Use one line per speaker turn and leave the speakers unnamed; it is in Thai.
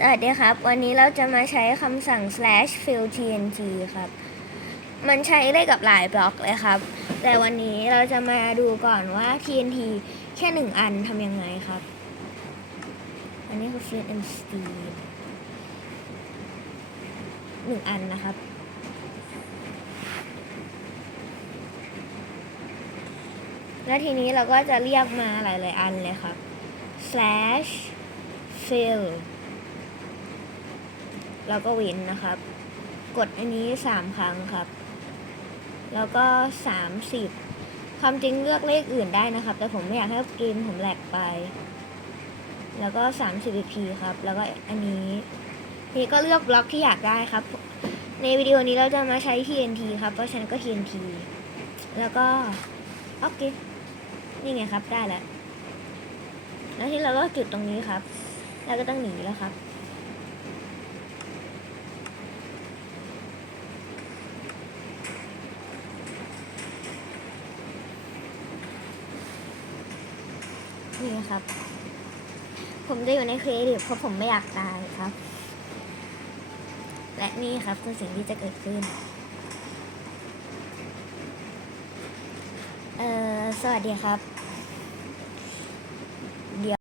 สวัสดีครับ วันนี้เราจะมาใช้คำสั่ง slash fill tng ครับ มันใช้ได้กับหลายบล็อกเลยครับ แต่วันนี้เราจะมาดูก่อนว่า tnt แค่หนึ่งอันทำยังไงครับ อันนี้คือ fit and speed หนึ่งอันนะครับ แล้วทีนี้เราก็จะเรียกมาหลาย ๆ อันเลยครับ slash fill แล้วก็เว้นนะครับ กดอันนี้สามครั้งครับ แล้วก็สามสิบความจริงเลือกเลขอื่นได้นะครับ แต่ผมไม่อยากให้เกมผมแหลกไป แล้วก็สามสิบพีครับ แล้วก็อันนี้นี้ก็เลือกบล็อกที่อยากได้ครับ ในวิดีโอนี้เราจะมาใช้ TNT ครับ เพราะฉันก็ TNT แล้วก็โอเคนี่ไงครับได้แล้ว แล้วที่เราก็จุดตรงนี้ครับ แล้วก็ต้องหนีแล้วครับ นี่ครับ ผมจะอยู่ในครีเอทีฟเพราะผมไม่อยากตายครับ และนี่ครับคือสิ่งที่จะเกิดขึ้น เอ่อ สวัสดีครับ